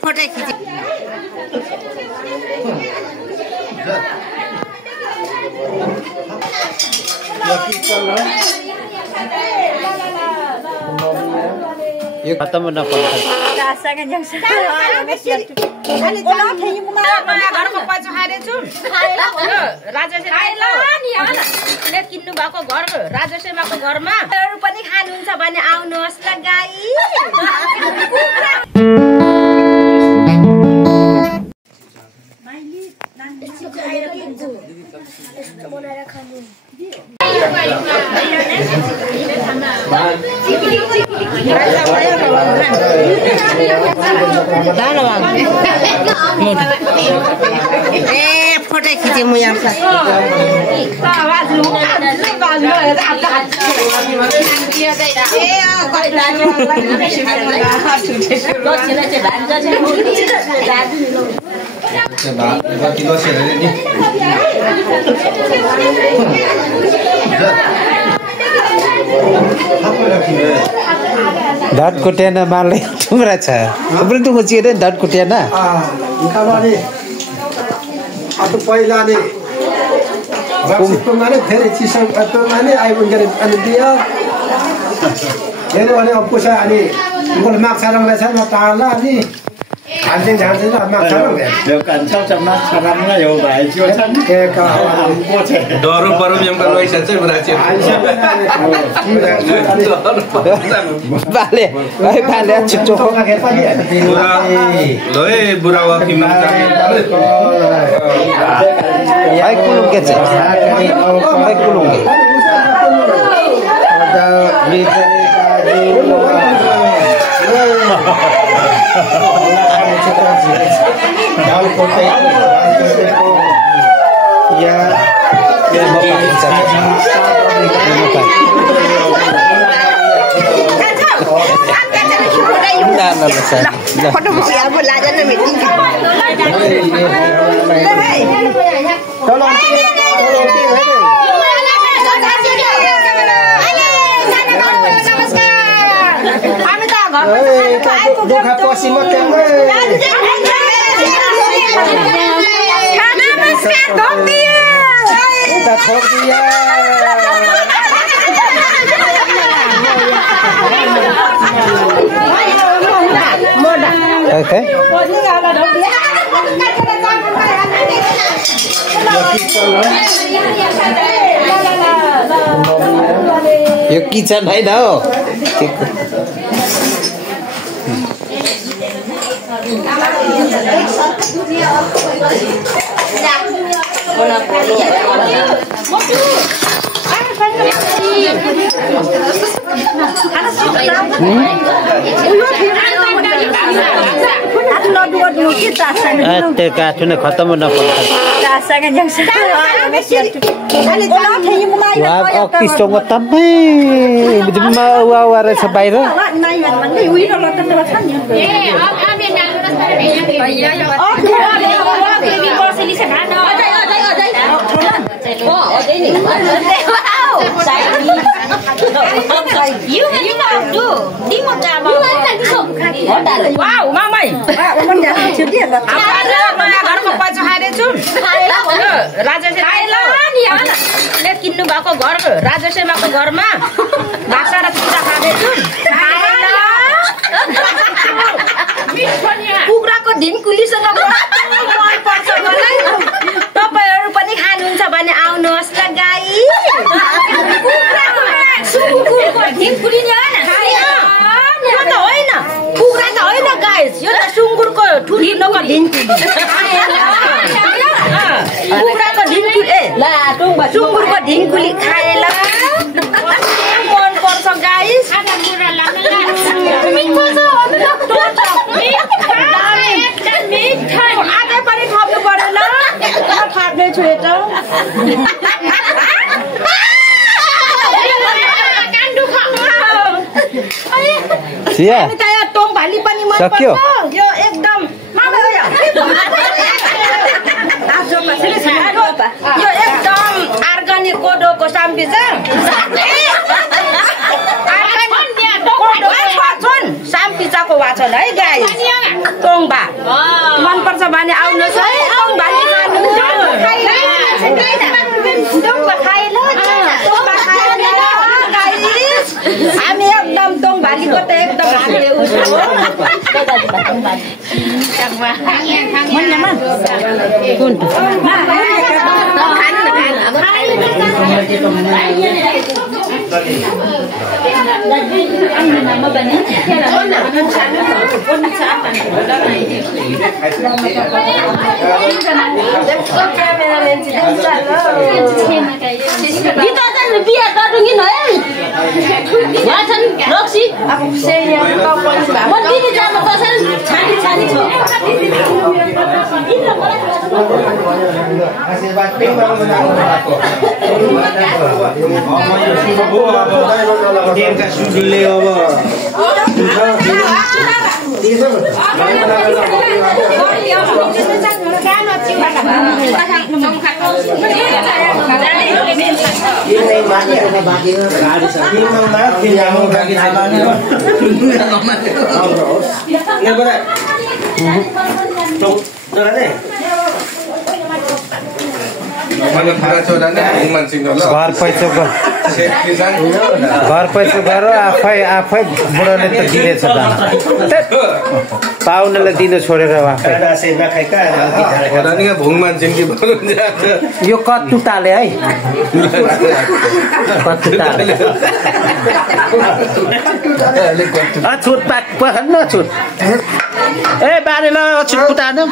Photo खींच ये खत्म होना पड़ता किन्नु भएको घर राजसेमाको घरमा पनि खानुहुन्छ भने आउनुहोस् ल गाई फोटो खींचे म यहाँ दाट कुटियाना माले टुङ्ग्रा छ हाम्रो टुङ्गो चिएर दाट कुटियाना अब पहिला नि रक्सीमा नि धेरै चिसोमा नि आइपुगेर अनि दियो हेर्यो भने अब पुसा अनि उनीहरूले माछा रङलाई छ म ताला अनि हामी जान्छौँ माछा रङ đều cần sao chậm mắt sao năm nó nhiều vậy chưa chắc Dorong baru yang kalau isa saya berhasil. Bale, bale cucu. Loe burawa kimang. Baik kulung ke sih. Baik kulung ke. Ada ya photo यार बोला जाना meeting Okay. Yo kitchen hai na ho. Kaatune khatam na padta. Wah, kistong tamai. Bidma wa ra sa baira. Wow, mamai. किन्नु भएको घर राजसेमाको घरमा भाषा र पूजा खाँदैछु कुखुराको ढिन्कुलीसँग मन पर्छ मलाई तपाईहरु पनि खानुहुन्छ भने आउनुहोस् ल गाई कुखुराको ढिन्कुली नि होइन यो त होइन कुखुरा त होइन गाइस यो त सुँगुरको ठुलीको ढिन्कुली कुखुराको ढिन्कुली सुँगुरको ढिन्कुली खाएर मन पर्छ गाइस आधा पनि थप्नु परेन फाट्ने छु यता टोङ भाली पनि मन पर्छ यो एकदम यो एकदम अर्ग्यानिक कोदोको साम्पी छ वाचन सामपिचाको वाचन है गाई तोङबा मन पर्छ भने आउनुहोस् है तोङबाली खानु हामी एकदम तोङबालीको त एकदम हामीले उसो बिहा गर्नु है वाचन रक्सी दिदी जानु पर्छ छानी छानी छ घर पैसा गर आफै बुढोले त दिनेछ पाहुनालाई दिनु छोडेर यो कत्तु ताले है छुट पाक न छुट ए बारेलाई छुट कुटानु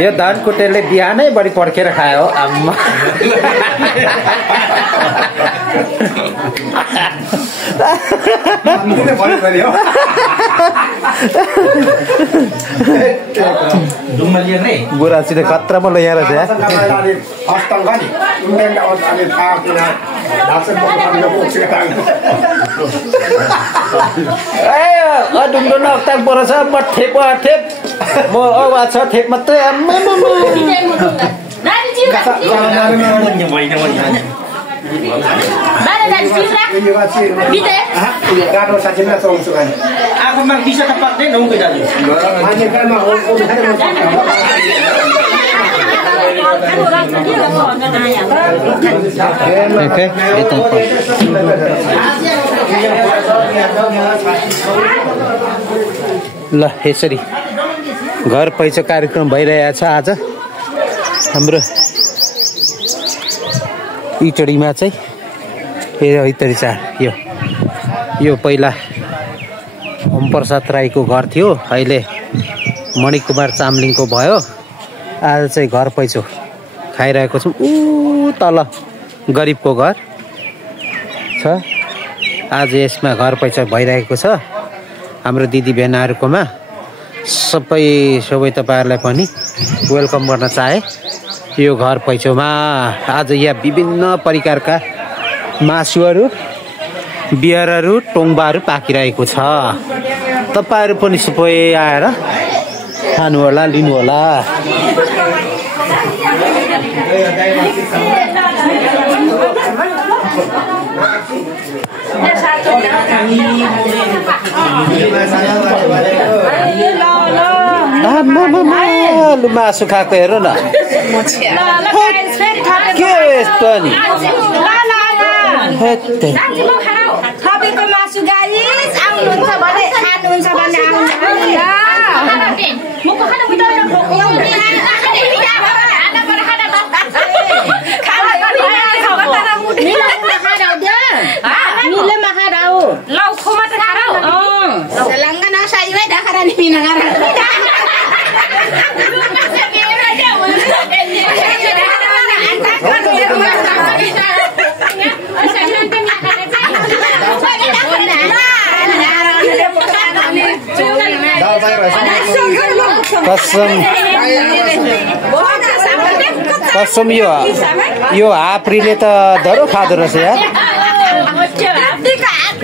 यो धान कुटेरले बिहानै बढी पर्खेर खायो आम्मा बुढासित खतरामा ल्याएर ढुङ्गो नक्ताक पर्छ म ठेप ठेप म आवाज छ ठेप मात्रै आफूमा विषय त पाक्दैन हौ दाजु ल यसरी घर पैसा कार्यक्रम भइरहेछ आज हाम्रो इटडीमा चाहिँ इटडी चाड यो पहिला ओमप्रसाद राईको घर थियो अहिले मणिकुमार चामलिङको भयो आज चाहिँ घर पैसा खाइरहेको छौँ ऊ तल गरिबको घर छ आज यसमा घर पैसा भइरहेको छ हाम्रो दिदी बहिनीहरुकोमा सबै तपाईहरुलाई पनि वेलकम गर्न चाहे यो घर पैसामा आज यहाँ विभिन्न प्रकारका मासुहरु बियरहरु टोङबाहरु पाकिरहेको छ तपाईहरु पनि सबै आएर खानु होला लिनु होला मासु खाएको हेर न के यस्तो नि मासु गाइस आउनुहुन्छ भने खानुहुन्छ भने कसम यो हाप्रीले त धरो खाँदो रहेछ यार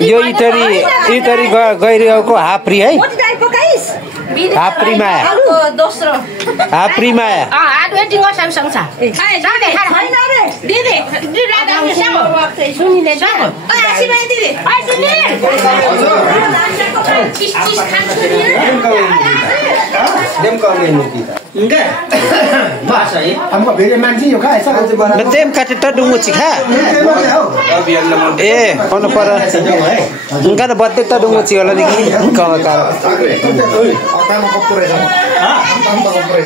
यो इटरी गइरहेको हाप्री है हाप्री माया हाप्री माया Didi, di rada ni siapa? Suni ni siapa? Oh, asyik main Didi. Oh, Suni. Cis kan Suni. Dem kau ini kita. Enggak. Masa ya? Kamu beri manci yo kai sa kan न तेम काटे त डुङ्गो चिखा Biar lemon. ए कौन पर उनका त बत्ते त डुङ्गो चिला नि कम car Apa mau koper ya? Hah? Apa mau koper?